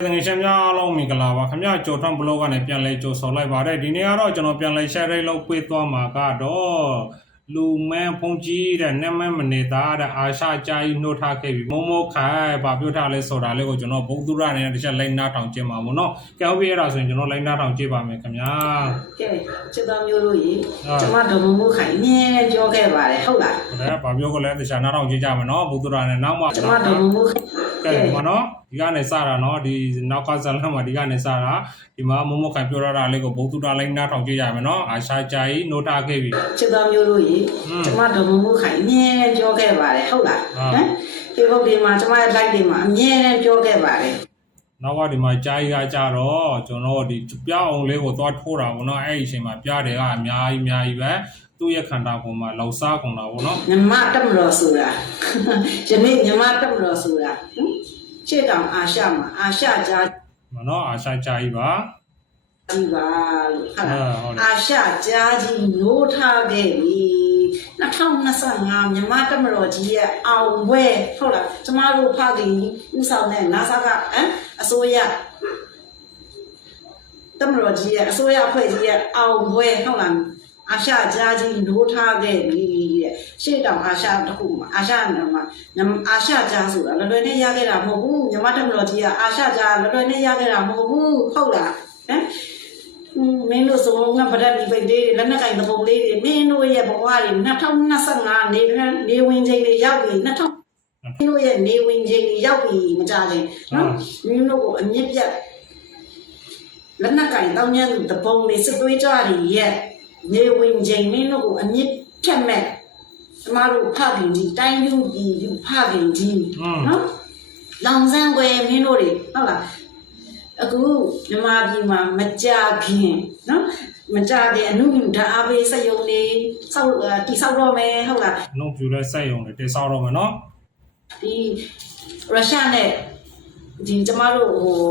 တကယ်ရှင်များအားလုံးမင်္ဂလာပါခင်ဗျာကြော်ထွန်းဘလော့ကနေပြန်လဲကြော်ဆော်လိုက်ပါတယ်ဒီနေ့ကတော့ကျွန်တော်ပြန်လဲ share ရေးလုပ်ပေးသွားမှာကတော့လူမန်းဖုန်ကြီးတဲ့နမမနေတာတဲ့အာရှကြာကြီးနှုတ်ထားခဲ့ပြီမုံမိုးခိုင်ဗာပြောထားလဲဆိုတာလေးကိုကျွန်တော်ဘုံသူရနဲ့တစ်ချက်လိုက်နားထောင်ကြည့်မှာပေါ့နော်ကဲဟုတ်ပြီအဲ့ဒါဆိုရင်ကျွန်တော်လိုက်နားထောင်ကြည့်ပါမယ်ခင်ဗျာကဲစစ်သားမျိုးလို့ရေအာကျမဒေါ်မမိုးခိုင်အမြဲပြောခဲ့ပါတယ်ဟုတ်လားဒါဗာပြောကလည်းတစ်ချက်နားထောင်ကြည့်ကြမယ်နော်ဘုံသူရနဲ့နောက်မှကျမဒေါ်မမိုးခိုင်ကဲဒီမှာနော် ဒီကနေစတာနော်ဒီနောက်ကဇလန်မှာဒီကနေစတာဒီမှာမုံမိုးခိုင်ပြောရတာလေးကိုဘုံသူရလိုက်နားထောင်ကြည့်ရမယ်နော်အာရှကြာကြီးနှုတ်ထားခဲ့ပြီစစ်သားမျိုးလို့ရေอืมကျမဒေါ်မမိုးခိုင်အမြဲပြောခဲ့ပါတယ်ဟုတ်လားအာဟမ်ဒီဘုတ်ဒီမှာကျမရဲ့ live တွေမှာအမြဲပြောခဲ့ပါတယ်နောက်ကဒီမှာကြားရကြတော့ကျွန်တော်ဒီပြအောင်လေးကိုသွားထိုးတာပေါ့နော်အဲ့ဒီအချိန်မှာပြတယ်ကအများကြီးအများကြီးပဲသူ့ရဲ့ခန္ဓာကိုယ်မှာလောက်စားကုန်တာပေါ့နော်မြမတက်မတော်ဆိုတာယနေ့မြမတက်မတော်ဆိုတာဟင် ရှေ့တောင်အာရှမှာအာရှကြားမနော်အာရှကြားကြီးပါဒီပါလို့ဟုတ်လားအာဟုတ်တယ်အာရှကြားကြီးနိုးထားခဲ့ပြီ2025မြန်မာတမတော်ကြီးရဲ့အောင်ပွဲဟုတ်လားကျမတို့ဖခင်ဥဆောင်တဲ့ NASA ကဟမ်အစိုးရတမတော်ကြီးရဲ့အစိုးရအဖွဲ့ကြီးရဲ့အောင်ပွဲဟုတ်လားအာရှကြားကြီးနိုးထားခဲ့ပြီတဲ့ ရှေ့တောင်အာရှတစ်ခုမှာအာရှမှာမြန်မာအာရှကြားဆိုတာလွယ်လွယ်နဲ့ရခဲ့တာမဟုတ်ဘူးမြန်မာတမတော်ကြီးကအာရှကြားလွယ်လွယ်နဲ့ရခဲ့တာမဟုတ်ဘူးဟုတ်လားဟမ်อืมမင်းတို့စုံလုံးကဗဒတ်ဒီပိတ်လေးတွေလက်နက်ကင်သဘုံလေးတွေမင်းတို့ရဲ့ဘဝတွေ2025နေနေဝင်ချိန်တွေရောက်ပြီ2000မင်းတို့ရဲ့နေဝင်ချိန်တွေရောက်ပြီမကြခင်နော်မင်းတို့ကိုအမြင့်ပြတ်လက်နက်ကင်တောင်းကျမ်းသဘုံတွေစစ်သွေးကြတွေရဲ့နေဝင်ချိန်မင်းတို့ကိုအမြင့်ဖြတ်မဲ့ ကျမတို့ဖခင်ကြီးတိုင်းလူကြီးလူဖခင်ကြီးอืมနော်လောင်စမ်းွယ်မင်းတို့တွေဟုတ်လားအခုမြန်မာပြည်မှာမကြခင်နော်မကြခင်အနုမြူဓာတ်အားပေးစက်ရုံတွေစောက်အာတိဆောက်တော့မယ်ဟုတ်လားနှုတ်ပြူလဲစက်ရုံတွေတိတ်ဆောက်တော့မယ်နော်ဒီရုရှားနဲ့ ဒီကျမတို့ဟို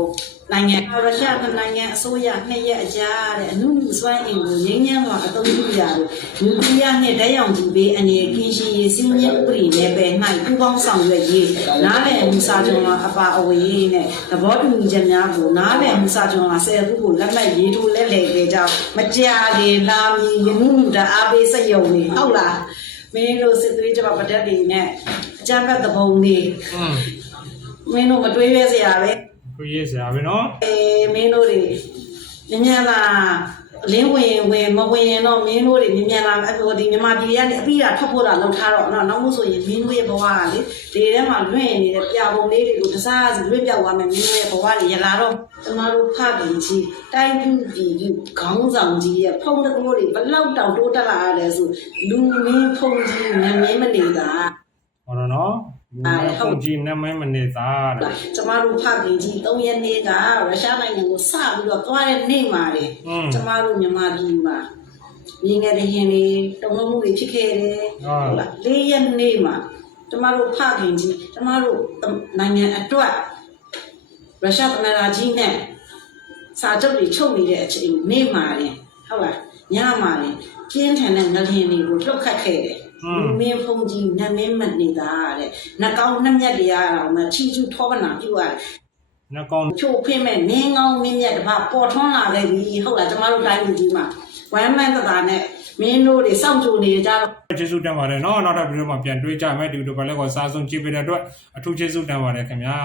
နိုင်ငံရုရှားနိုင်ငံအစိုးရနှစ်ရက်အကြာတဲ့အနုမြူစွမ်းအင်ကိုငင်းငင်းမှာအသုံးပြုကြတယ်နျူကလ িয়ার နဲ့ဓာတ်ရောင်ခြည်ပေးအနေကင်းရှင်းရေးစီမံဥပဒေနဲ့ပဲ၌ပူးပေါင်းဆောင်ရွက်ရေးနားလည်မှုစာချုပ်မှာအပါအဝင်နဲ့သဘောတူညီချက်များကိုနားလည်မှုစာချုပ်မှာဆယ်ခုကိုလက်မှတ်ရေးထိုးလက်လည်ခဲ့ကြောင်းမကြာခင်လာမီယမှုဓာတ်အားပေးစက်ရုံတွေဟုတ်လားမင်းတို့စစ်သွေးကြပါပဒတ်တွေနဲ့အကြမ်းဖက်သဘုံတွေ อืม မင်းတို့မတွေးရဲစရာပဲကိုရေးစရာပဲနော်အေးမင်းတို့တွေမြင်မြန်လာလင်းဝင်ဝင်မဝင်ရင်တော့မင်းတို့တွေမြင်မြန်လာအဟိုဒီမြန်မာပြည်ကနေအပြီးတာထွက်ဖို့တာလောက်ထားတော့နော်နောက်မို့ဆိုရင်မင်းတို့ရဲ့ဘဝကလေဒီထဲမှာလွင့်နေတဲ့ပြပုံလေးတွေကိုတစားစီလွင့်ပြောက်သွားမယ်မင်းတို့ရဲ့ဘဝတွေရလာတော့ကျမတို့ဖခင်ကြီးတိုင်းပြည်ပြည်ကြီးခေါင်းဆောင်ကြီးရဲ့ဖုံးတကိုးတွေဘလောက်တောင်တိုးတက်လာရတယ်ဆိုလူမင်းဖုံးကြီးနာမည်မနေတာဟောတော့နော် အဲဟုတ်ကြီးနမိုင်းမနေသားတဲ့ကျမတို့ဖခင်ကြီး၃ရက်နေ့ကရုရှားနိုင်ငံကိုစပြီးတော့သွားတဲ့နေ့မှာလေကျမတို့မြန်မာပြည်မှာမြင်ခဲ့တဲ့ရင်တွေတုံ့လုံးမှုတွေဖြစ်ခဲ့တယ်ဟုတ်လား၄ရက်နေ့မှာကျမတို့ဖခင်ကြီးကျမတို့နိုင်ငံအတွက်ရုရှားသမ္မတကြီးနဲ့စာချုပ်တွေချုပ်နေတဲ့အချိန်နေ့မှာလေဟုတ်လားညမှာလေပြင်းထန်တဲ့ငလျင်တွေကိုလှုပ်ခတ်ခဲ့တယ် မင်းဖုန်ကြီးနမင်းမနေတာတဲ့နှကောင်းနှမျက်တရားတော်မှာချီချူထောပနာပြုရတယ်နှကောင်ချို့ဖိမဲ့နင်းကောင်းမင်းမြတ်တပါပေါ်ထွန်းလာခဲ့ပြီဟုတ်လားကျမတို့တိုင်းလူကြီးမှာဝမ်းမန်းတသာနဲ့မင်းတို့တွေစောင့်ကြိုနေကြတော့ကျေးဇူးတင်ပါတယ်နော်နောက်ထပ်ဗီဒီယိုမှာပြန်တွေ့ကြမယ်ဒီဗီဒီယိုပါလဲကိုစားဆုံးကြည့်ပေးတဲ့အတွက်အထူးကျေးဇူးတင်ပါတယ်ခင်ဗျာ